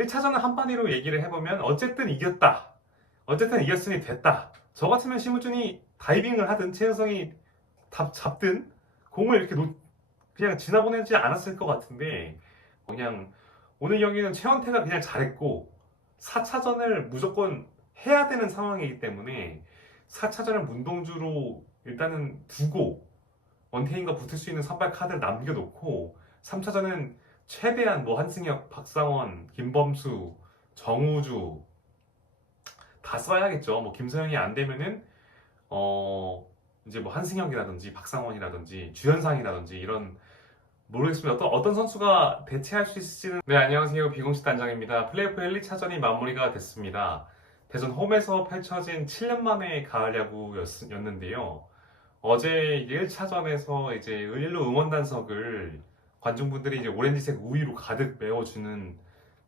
1차전은 한마디로 얘기를 해보면 어쨌든 이겼다. 어쨌든 이겼으니 됐다. 저 같으면 심우준이 다이빙을 하든 최은성이 잡든 공을 이렇게 그냥 지나보내지 않았을 것 같은데 그냥 오늘 경기는 최원태가 그냥 잘했고 4차전을 무조건 해야 되는 상황이기 때문에 4차전을 문동주로 일단은 두고 원태인과 붙을 수 있는 선발 카드를 남겨놓고 3차전은 최대한 뭐 한승혁, 박상원, 김범수, 정우주 다 써야겠죠. 뭐 김서영이 안 되면은 이제 뭐 한승혁이라든지 박상원이라든지 주현상이라든지 이런 모르겠습니다. 어떤 선수가 대체할 수 있을지는. 네, 안녕하세요. 비공식 단장입니다. 플레이오프 1, 2차전이 마무리가 됐습니다. 대전 홈에서 펼쳐진 7년 만의 가을 야구였는데요. 어제 1차전에서 이제 1루 응원단석을 관중분들이 이제 오렌지색 우위로 가득 메워주는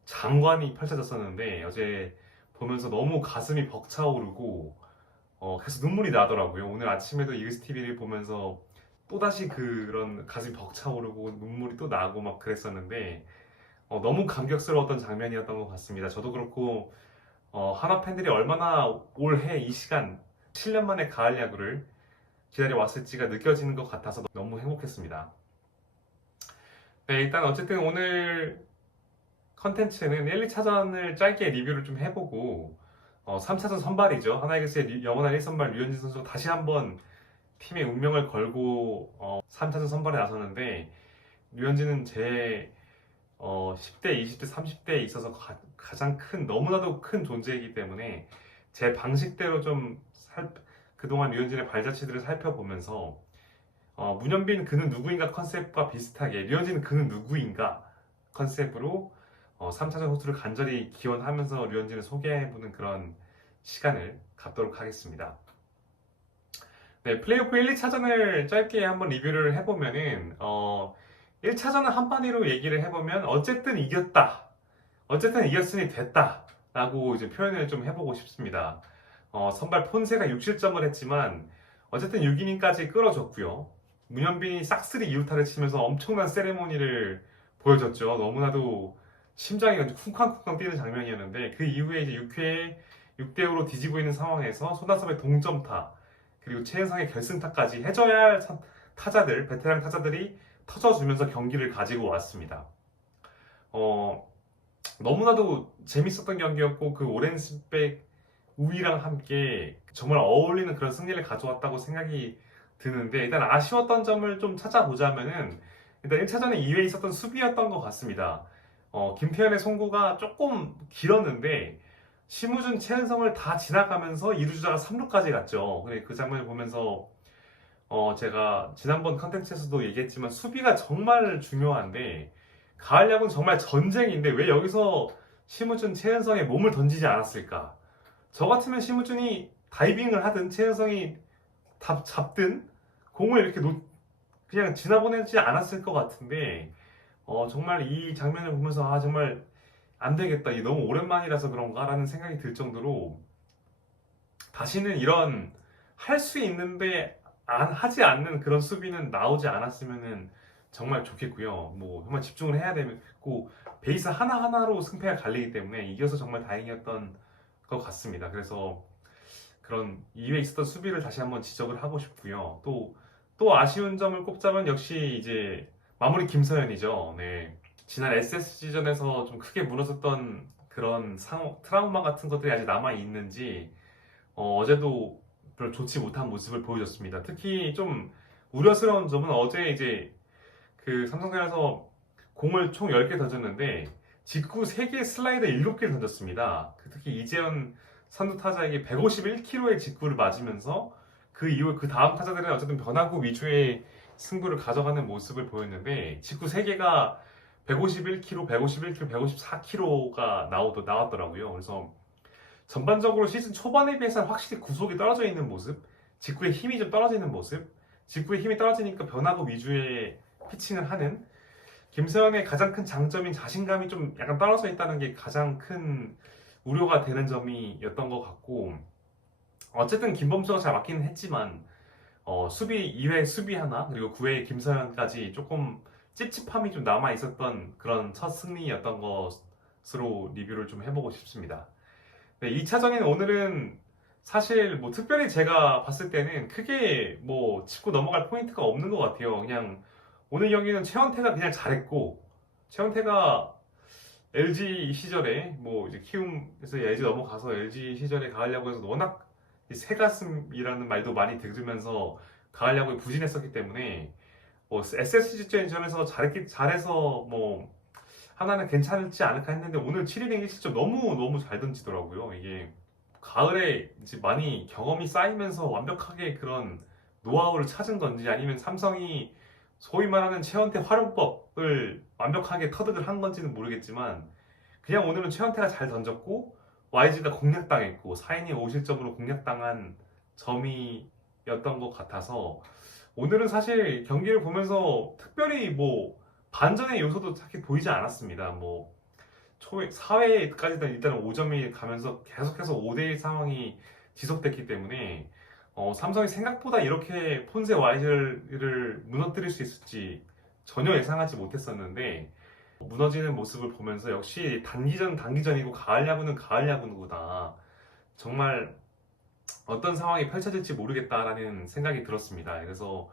장관이 펼쳐졌었는데 어제 보면서 너무 가슴이 벅차오르고 계속 눈물이 나더라고요. 오늘 아침에도 이글스TV를 보면서 또다시 그런 가슴이 벅차오르고 눈물이 또 나고 막 그랬었는데 너무 감격스러웠던 장면이었던 것 같습니다. 저도 그렇고 하나 팬들이 얼마나 올해 이 시간 7년 만에 가을 야구를 기다려왔을지가 느껴지는 것 같아서 너무 행복했습니다. 네, 일단 어쨌든 오늘 컨텐츠는 1, 2차전을 짧게 리뷰를 좀 해보고 3차전 선발이죠. 하나이글스의 영원한 1선발 류현진 선수가 다시 한번 팀의 운명을 걸고 3차전 선발에 나섰는데 류현진은 제 10대, 20대, 30대에 있어서 가장 큰, 너무나도 큰 존재이기 때문에 제 방식대로 좀 그동안 류현진의 발자취들을 살펴보면서 문현빈 그는 누구인가 컨셉과 비슷하게 류현진은 그는 누구인가 컨셉으로 3차전 호투를 간절히 기원하면서 류현진을 소개해보는 그런 시간을 갖도록 하겠습니다. 네, 플레이오프 1, 2차전을 짧게 한번 리뷰를 해보면은 1차전은 한마디로 얘기를 해보면 어쨌든 이겼다. 어쨌든 이겼으니 됐다. 라고 이제 표현을 좀 해보고 싶습니다. 선발 폰세가 6실점을 했지만 어쨌든 6이닝까지 끌어줬고요. 문현빈이 싹쓸이 2루타를 치면서 엄청난 세레모니를 보여줬죠. 너무나도 심장이 쿵쾅쿵쾅 뛰는 장면이었는데 그 이후에 이제 6회에 6대5로 뒤지고 있는 상황에서 손아섭의 동점타 그리고 최은성의 결승타까지 해줘야 할 타자들, 베테랑 타자들이 터져주면서 경기를 가지고 왔습니다. 너무나도 재밌었던 경기였고 그 오렌지백 우위랑 함께 정말 어울리는 그런 승리를 가져왔다고 생각이 드는데 일단 아쉬웠던 점을 좀 찾아보자면은 일단 1차전에 2회에 있었던 수비였던 것 같습니다. 김태현의 송구가 조금 길었는데 심우준, 최은성을 다 지나가면서 이루주자가 3루까지 갔죠. 근데 그 장면을 보면서 제가 지난번 컨텐츠에서도 얘기했지만 수비가 정말 중요한데 가을 야구는 정말 전쟁인데 왜 여기서 심우준, 최은성의 몸을 던지지 않았을까? 저 같으면 심우준이 다이빙을 하든 최은성이 잡든 공을 이렇게 그냥 지나보내지 않았을 것 같은데 정말 이 장면을 보면서 정말 안 되겠다. 이게 너무 오랜만이라서 그런가라는 생각이 들 정도로 다시는 이런 할 수 있는데 하지 않는 그런 수비는 나오지 않았으면 정말 좋겠고요. 뭐 정말 집중을 해야 되고 베이스 하나하나로 승패가 갈리기 때문에 이겨서 정말 다행이었던 것 같습니다. 그래서 그런 이후에 있었던 수비를 다시 한번 지적을 하고 싶고요. 또 아쉬운 점을 꼽자면 역시 이제 마무리 김서현이죠. 네. 지난 SSG전에서 좀 크게 무너졌던 그런 트라우마 같은 것들이 아직 남아 있는지 어제도 별로 좋지 못한 모습을 보여줬습니다. 특히 좀 우려스러운 점은 어제 이제 그 삼성전에서 공을 총 10개 던졌는데 직구 3개, 슬라이더 7개를 던졌습니다. 특히 이재현 선두 타자에게 151km의 직구를 맞으면서 그 이후 그 다음 타자들은 어쨌든 변화구 위주의 승부를 가져가는 모습을 보였는데 직구 3개가 151km, 151km, 154km가 나왔더라고요. 그래서 전반적으로 시즌 초반에 비해서는 확실히 구속이 떨어져 있는 모습, 직구의 힘이 좀 떨어지는 모습, 직구의 힘이 떨어지니까 변화구 위주의 피칭을 하는 김서현의 가장 큰 장점인 자신감이 좀 약간 떨어져 있다는 게 가장 큰 우려가 되는 점이었던 것 같고 어쨌든 김범수가 잘 맞기는 했지만 수비 2회 수비 하나 그리고 9회 김서현까지 조금 찝찝함이 좀 남아 있었던 그런 첫 승리였던 것 것으로 리뷰를 좀 해보고 싶습니다. 네, 2차전인 오늘은 사실 뭐 특별히 제가 봤을 때는 크게 뭐 짚고 넘어갈 포인트가 없는 것 같아요. 그냥 오늘 경기는 최원태가 그냥 잘했고, 최원태가 LG 시절에 뭐 이제 키움에서 LG 넘어가서 LG 시절에 가을 야구에서 워낙 이 새가슴이라는 말도 많이 들으면서 가을 야구에 부진했었기 때문에 뭐 SSG전에서 잘해서 뭐 하나는 괜찮지 않을까 했는데 오늘 7이닝 1실점 너무 잘 던지더라고요. 이게 가을에 이제 많이 경험이 쌓이면서 완벽하게 그런 노하우를 찾은 건지 아니면 삼성이 소위 말하는 최원태 활용법을 완벽하게 터득을 한 건지는 모르겠지만 그냥 오늘은 최원태가 잘 던졌고 YG가 공략당했고 4이닝 5실점으로 공략당한 점이었던 것 같아서 오늘은 사실 경기를 보면서 특별히 뭐 반전의 요소도 딱히 보이지 않았습니다. 뭐 초에 4회까지는 일단 5점이 가면서 계속해서 5대1 상황이 지속됐기 때문에 삼성이 생각보다 이렇게 폰세 YG를 무너뜨릴 수 있을지 전혀 예상하지 못했었는데 무너지는 모습을 보면서 역시 단기전이고 가을 야구는 가을 야구구나. 정말 어떤 상황이 펼쳐질지 모르겠다라는 생각이 들었습니다. 그래서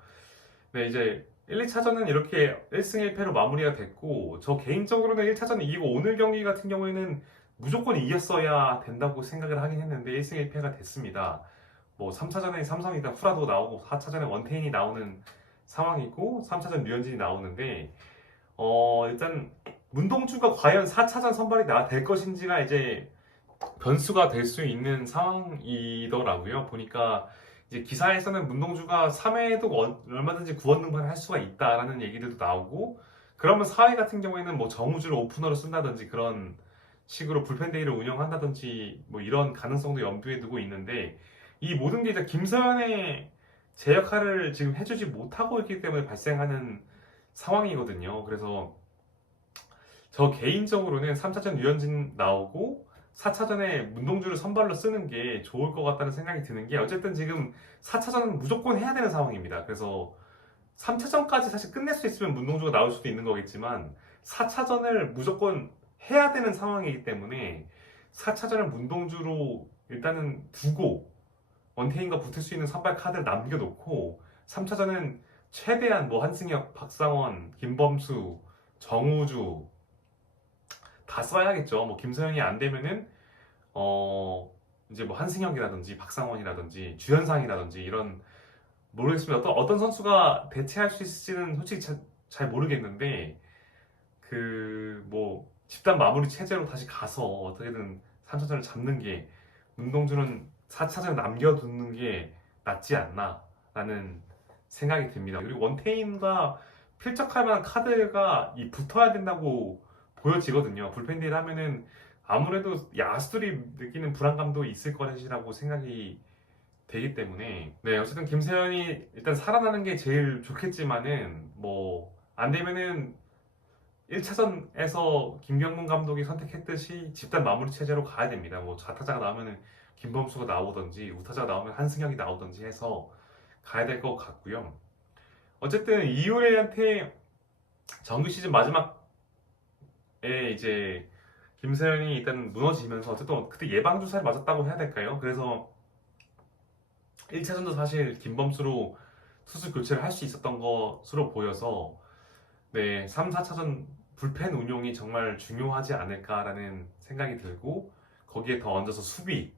네, 이제 1, 2차전은 이렇게 1승 1패로 마무리가 됐고 저 개인적으로는 1차전 이기고 오늘 경기 같은 경우에는 무조건 이겼어야 된다고 생각을 하긴 했는데 1승 1패가 됐습니다. 뭐 3차전에 삼성이 다 후라도 나오고 4차전에 원태인이 나오는 상황이고 3차전 류현진이 나오는데 일단 문동주가 과연 4차전 선발이 될 것인지가 이제 변수가 될 수 있는 상황이더라고요. 보니까 이제 기사에서는 문동주가 3회에도 얼마든지 구원 등판을 할 수가 있다라는 얘기들도 나오고 그러면 4회 같은 경우에는 뭐 정우주를 오프너로 쓴다든지 그런 식으로 불펜 데이를 운영한다든지 뭐 이런 가능성도 염두에 두고 있는데 이 모든 게 이제 김서현의 제 역할을 지금 해주지 못하고 있기 때문에 발생하는 상황이거든요. 그래서 저 개인적으로는 3차전 류현진 나오고 4차전에 문동주를 선발로 쓰는 게 좋을 것 같다는 생각이 드는 게 어쨌든 지금 4차전은 무조건 해야 되는 상황입니다. 그래서 3차전까지 사실 끝낼 수 있으면 문동주가 나올 수도 있는 거겠지만 4차전을 무조건 해야 되는 상황이기 때문에 4차전을 문동주로 일단은 두고 원태인과 붙을 수 있는 선발 카드를 남겨놓고 3차전은 최대한 뭐 한승혁, 박상원, 김범수, 정우주 다 써야겠죠. 뭐 김서영이 안 되면은 이제 뭐 한승혁이라든지 박상원이라든지 주현상이라든지 이런 모르겠습니다. 어떤 선수가 대체할 수 있을지는 솔직히 잘 모르겠는데 그 뭐 집단 마무리 체제로 다시 가서 어떻게든 3차전을 잡는 게 문동주는 4차전을 남겨두는 게 낫지 않나라는 생각이 듭니다. 그리고 원태인과 필적할 만한 카드가 붙어야 된다고 보여지거든요. 불펜딜 하면은 아무래도 야수들이 느끼는 불안감도 있을 것이라고 생각이 되기 때문에 네 어쨌든 김세현이 일단 살아나는 게 제일 좋겠지만은 뭐 안 되면은 1차전에서 김경문 감독이 선택했듯이 집단 마무리 체제로 가야 됩니다. 뭐 좌타자가 나오면은 김범수가 나오든지 우타자가 나오면 한승혁이 나오든지 해서 가야 될 것 같고요. 어쨌든 이효래한테 정규 시즌 마지막에 이제 김세현이 일단 무너지면서 어쨌든 그때 예방 주사를 맞았다고 해야 될까요? 그래서 1차전도 사실 김범수로 투수 교체를 할 수 있었던 것으로 보여서 네 3, 4차전 불펜 운용이 정말 중요하지 않을까라는 생각이 들고 거기에 더 얹어서 수비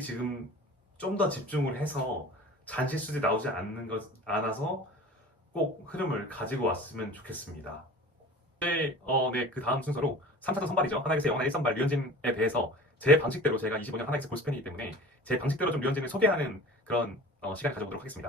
지금 좀 더 집중을 해서 잔실수들이 나오지 않아서 꼭 흐름을 가지고 왔으면 좋겠습니다. 네, 그 다음 순서로 3차전 선발이죠. 하나이글스 영원한 1선발 류현진에 대해서 제 방식대로 제가 25년 하나이글스 골스팬이기 때문에 제 방식대로 좀 류현진을 소개하는 그런 시간을 가져보도록 하겠습니다.